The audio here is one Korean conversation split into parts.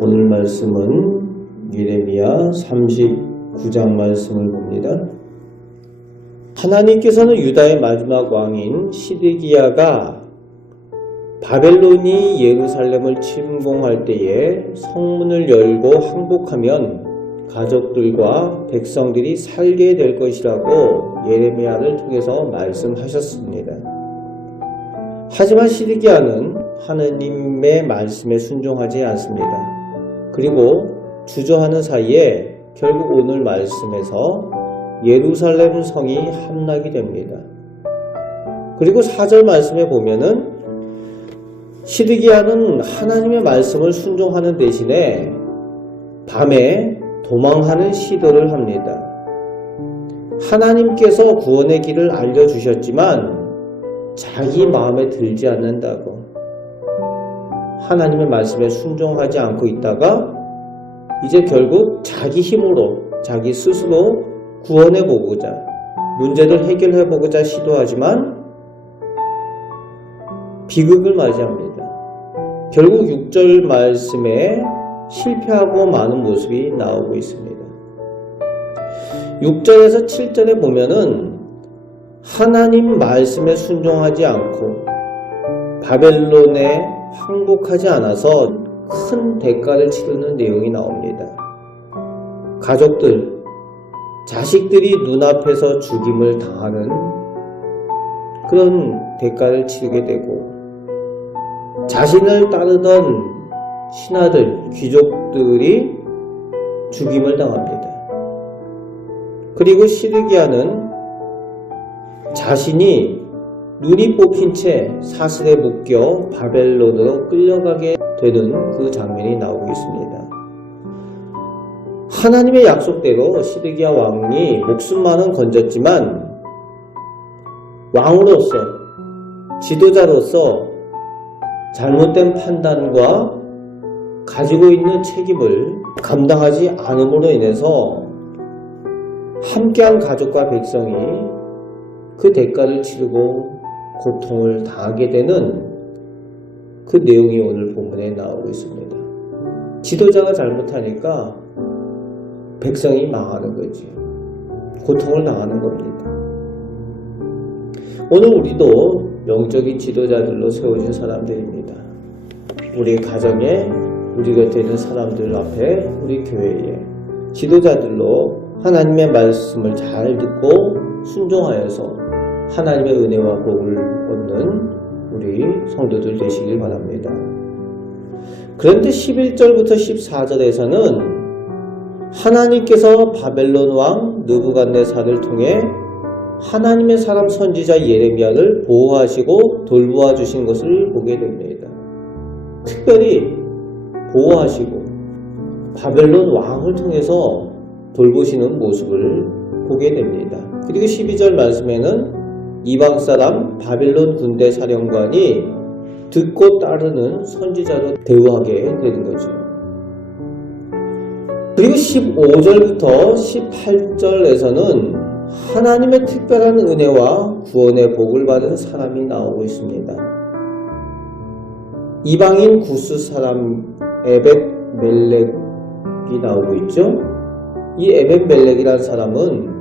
오늘 말씀은 예레미야 39장 말씀을 봅니다. 하나님께서는 유다의 마지막 왕인 시드기야가 바벨론이 예루살렘을 침공할 때에 성문을 열고 항복하면 가족들과 백성들이 살게 될 것이라고 예레미야를 통해서 말씀하셨습니다. 하지만 시드기야는 하느님의 말씀에 순종하지 않습니다. 그리고 주저하는 사이에 결국 오늘 말씀에서 예루살렘 성이 함락이 됩니다. 그리고 4절 말씀에 보면은 시드기야는 하나님의 말씀을 순종하는 대신에 밤에 도망하는 시도를 합니다. 하나님께서 구원의 길을 알려주셨지만 자기 마음에 들지 않는다고 하나님의 말씀에 순종하지 않고 있다가 이제 결국 자기 힘으로 자기 스스로 구원해보고자 문제를 해결해보고자 시도하지만 비극을 맞이합니다. 결국 6절 말씀에 실패하고 마는 모습이 나오고 있습니다. 6절에서 7절에 보면은 하나님 말씀에 순종하지 않고 바벨론에 항복하지 않아서 큰 대가를 치르는 내용이 나옵니다. 가족들, 자식들이 눈앞에서 죽임을 당하는 그런 대가를 치르게 되고 자신을 따르던 신하들, 귀족들이 죽임을 당합니다. 그리고 시드기야는 자신이 눈이 뽑힌 채 사슬에 묶여 바벨론으로 끌려가게 되는 그 장면이 나오고 있습니다. 하나님의 약속대로 시드기야 왕이 목숨만은 건졌지만 왕으로서 지도자로서 잘못된 판단과 가지고 있는 책임을 감당하지 않음으로 인해서 함께한 가족과 백성이 그 대가를 치르고 고통을 당하게 되는 그 내용이 오늘 본문에 나오고 있습니다. 지도자가 잘못하니까 백성이 망하는 거지. 고통을 당하는 겁니다. 오늘 우리도 영적인 지도자들로 세워진 사람들입니다. 우리 가정에, 우리 곁에 있는 사람들 앞에, 우리 교회에 지도자들로 하나님의 말씀을 잘 듣고 순종하여서 하나님의 은혜와 복을 얻는 우리 성도들 되시길 바랍니다. 그런데 11절부터 14절에서는 하나님께서 바벨론 왕 느부갓네살을 통해 하나님의 사람 선지자 예레미야를 보호하시고 돌보아 주신 것을 보게 됩니다. 특별히 보호하시고 바벨론 왕을 통해서 돌보시는 모습을 보게 됩니다. 그리고 12절 말씀에는 이방 사람 바벨론 군대 사령관이 듣고 따르는 선지자로 대우하게 되는 거죠. 그리고 15절부터 18절에서는 하나님의 특별한 은혜와 구원의 복을 받은 사람이 나오고 있습니다. 이방인 구스 사람 에벳멜렉이 나오고 있죠. 이 에벳멜렉이라는 사람은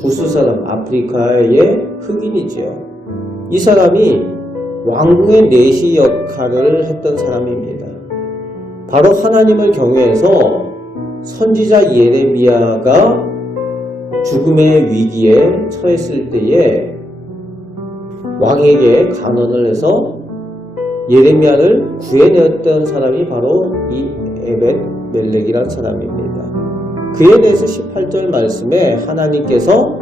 구스 사람, 아프리카의 흑인이지요. 이 사람이 왕궁의 내시 역할을 했던 사람입니다. 바로 하나님을 경외해서 선지자 예레미야가 죽음의 위기에 처했을 때에 왕에게 간언을 해서 예레미야를 구해내었던 사람이 바로 이 에벳멜렉이라는 사람입니다. 그에 대해서 18절 말씀에 하나님께서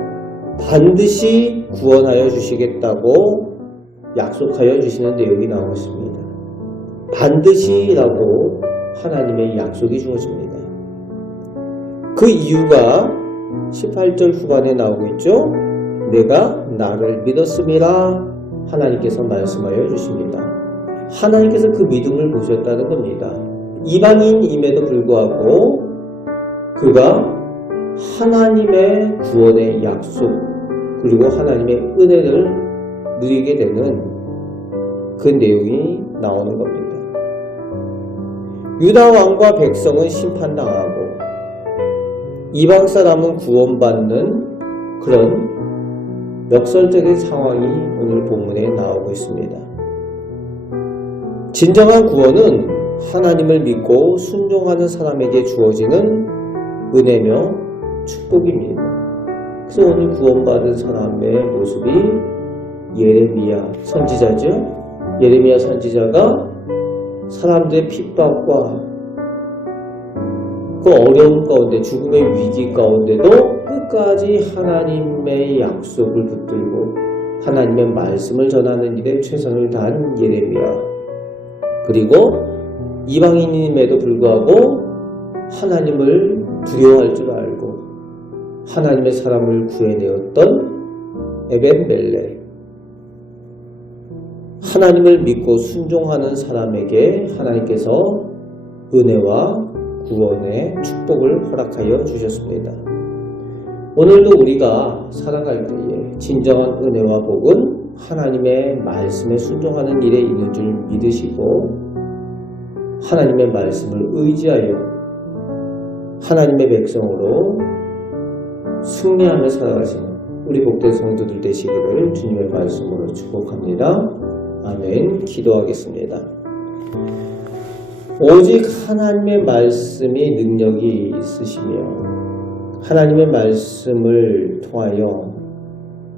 반드시 구원하여 주시겠다고 약속하여 주시는 내용이 나오고 있습니다. 반드시라고 하나님의 약속이 주어집니다. 그 이유가 18절 후반에 나오고 있죠. 내가 나를 믿었음이라 하나님께서 말씀하여 주십니다. 하나님께서 그 믿음을 보셨다는 겁니다. 이방인임에도 불구하고 그가 하나님의 구원의 약속 그리고 하나님의 은혜를 누리게 되는 그 내용이 나오는 겁니다. 유다 왕과 백성은 심판당하고 이방 사람은 구원받는 그런 역설적인 상황이 오늘 본문에 나오고 있습니다. 진정한 구원은 하나님을 믿고 순종하는 사람에게 주어지는 은혜며 축복입니다. 그래서 오늘 구원받은 사람의 모습이 예레미야 선지자죠. 예레미야 선지자가 사람들의 핍박과 그 어려움 가운데 죽음의 위기 가운데도 끝까지 하나님의 약속을 붙들고 하나님의 말씀을 전하는 일에 최선을 다한 예레미야, 그리고 이방인임에도 불구하고 하나님을 두려워할 줄 알고 하나님의 사람을 구해내었던 에벤멜렉, 하나님을 믿고 순종하는 사람에게 하나님께서 은혜와 구원의 축복을 허락하여 주셨습니다. 오늘도 우리가 살아갈 때에 진정한 은혜와 복은 하나님의 말씀에 순종하는 일에 있는 줄 믿으시고 하나님의 말씀을 의지하여 하나님의 백성으로 승리하며 살아가시는 우리 복된 성도들 되시기를 주님의 말씀으로 축복합니다. 아멘. 기도하겠습니다. 오직 하나님의 말씀이 능력이 있으시며 하나님의 말씀을 통하여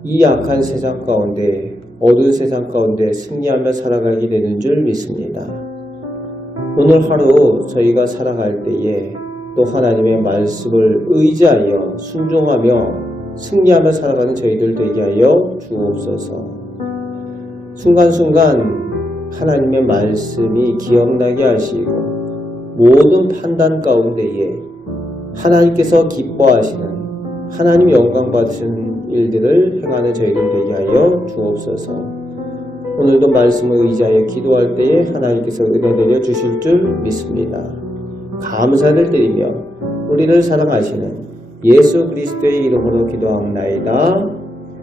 이 악한 세상 가운데 어두운 세상 가운데 승리하며 살아가게 되는 줄 믿습니다. 오늘 하루 저희가 살아갈 때에 또 하나님의 말씀을 의지하여 순종하며 승리하며 살아가는 저희들 되게 하여 주옵소서. 순간순간 하나님의 말씀이 기억나게 하시고 모든 판단 가운데에 하나님께서 기뻐하시는 하나님 영광 받으시는 일들을 행하는 저희들 되게 하여 주옵소서. 오늘도 말씀을 의지하여 기도할 때에 하나님께서 은혜 내려 주실 줄 믿습니다. 감사를 드리며 우리를 사랑하시는 예수 그리스도의 이름으로 기도하옵나이다.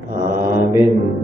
아멘.